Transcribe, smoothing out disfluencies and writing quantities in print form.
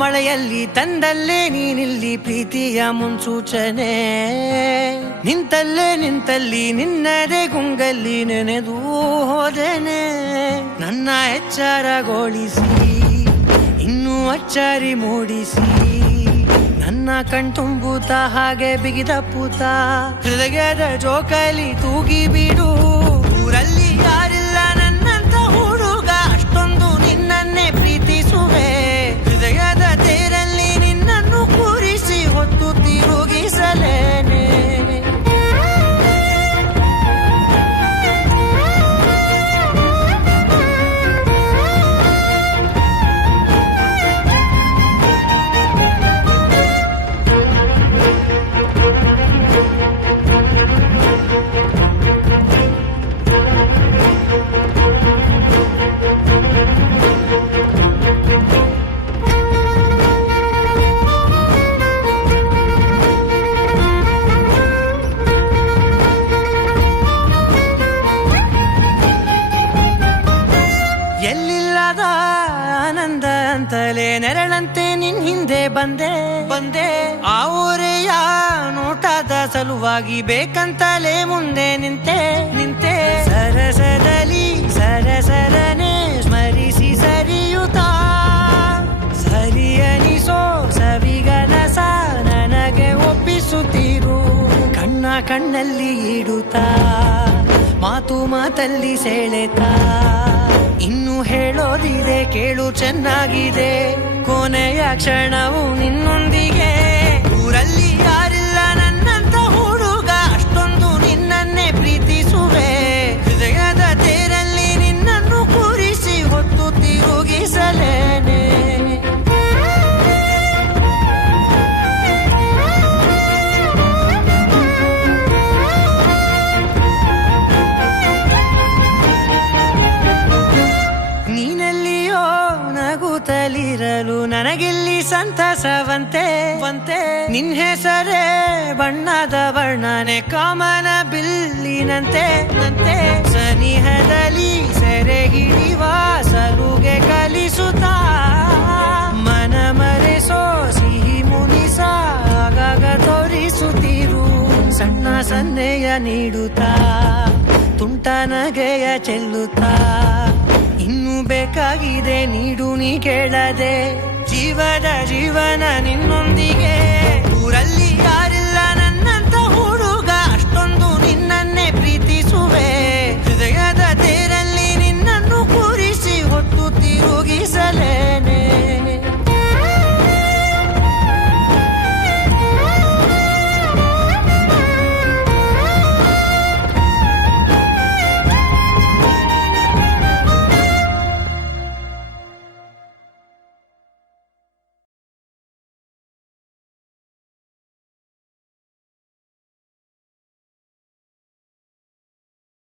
ಮಳೆಯಲ್ಲಿ ತಂದಲ್ಲೇ ನೀನಿಲ್ಲಿ ಪ್ರೀತಿಯ ಮುನ್ಸೂಚನೆ, ನಿಂತಲ್ಲಿ ನಿನ್ನದೇ ಗುಂಗಲ್ಲಿ ನೆನೆದು ಹೋದೆನೆ. ನನ್ನ ಎಚ್ಚರಗೊಳಿಸಿ ಇನ್ನೂ ಅಚ್ಚರಿ ಮೂಡಿಸಿ, ನನ್ನ ಕಣ್ತುಂಬುತ್ತ ಹಾಗೆ ಬಿಗಿದ ಪೂತ ಹೃದಯದ ಜೋಕಾಲಿ ತೂಗಿ ಬಿಡು. ಊರಲ್ಲಿ ಯಾರಿಲ್ಲ ನನ್ನಂತ ಹುಡುಗ, ಅಷ್ಟೊಂದು ನಿನ್ನನ್ನೇ ಪ್ರೀತಿಸುವೆ. ಹೃದಯದ ತೇರಲ್ಲಿ ನಿನ್ನನ್ನು ಕೂರಿಸಿ ಹೊತ್ತು ತಿರುಗಿಸಲೇನೆ. ಎಲ್ಲಿಲ್ಲದ ಆನಂದ ಅಂತಲೇ ನೆರಳಂತೆ ನಿನ್ ಹಿಂದೆ ಬಂದೆ. ಆ ಊರೆಯ ನೋಟದ ಸಲುವಾಗಿ ಬೇಕಂತಲೇ ಮುಂದೆ ನಿಂತೆ. ಸರಸದಲ್ಲಿ ಸರಸರನೆ ಸ್ಮರಿಸಿ ಸರಿಯುತ್ತಾ, ಸರಿಯನಿಸೋ ಸವಿಗನಸ ನನಗೆ ಒಪ್ಪಿಸುತ್ತೀರು. ಕಣ್ಣಲ್ಲಿ ಇಡುತ್ತಾ, ಮಾತಲ್ಲಿ ಸೆಳೆತಾ, ಇನ್ನು ಹೇಳೋದಿದೆ ಕೇಳು ಚೆನ್ನಾಗಿದೆ. ಕೊನೆಯ ಕ್ಷಣವು ನಿನ್ನೊಂದಿಗೆ. ಊರಲ್ಲಿ ಯಾರಿಲ್ಲ ನನ್ನಂತ ಹುಡುಗ, ಅಷ್ಟೊಂದು ನಿನ್ನನ್ನೇ ಪ್ರೀತಿಸುವೆ. ಹೃದಯದ ತೇರಲ್ಲಿ ನಿನ್ನನ್ನು ಕೂರಿಸಿ ಹೊತ್ತು ತಿರುಗಿಸಲೇನೆ. ನೀನೆಲ್ಲಿಯೋ ನಗುತ್ತಲಿರಲು ನನಗಿಲ್ಲಿ ಸಂತಸವಂತೆ. ನಿನ್ ಹೆಸರೇ ಬಣ್ಣದ ವರ್ಣನೆ ಕಾಮನ ಬಿಲ್ಲಿನಂತೆ. ಸನಿಹದಲ್ಲಿ ಸೆರೆ ಹಿಡಿಯುವ ಸಲುಗೆ ಕಲಿಸುತ್ತಾ, ಮನ ಮರೆಸೋ ಸಿಹಿ ಮುನಿಸ ಆಗಾಗ ತೋರಿಸುತ್ತಿರು. ಸಣ್ಣ ಸನ್ನೆಯ ನೀಡುತ್ತಾ, ತುಂಟ ನಗೆಯ ಚೆಲ್ಲುತ್ತಾ, ಇನ್ನು ಬೇಕಾಗಿದೆ ನೀಡು ನೀ ಕೇಳದೆ. ಜೀವನ ನಿನ್ನೊಂದಿಗೆ.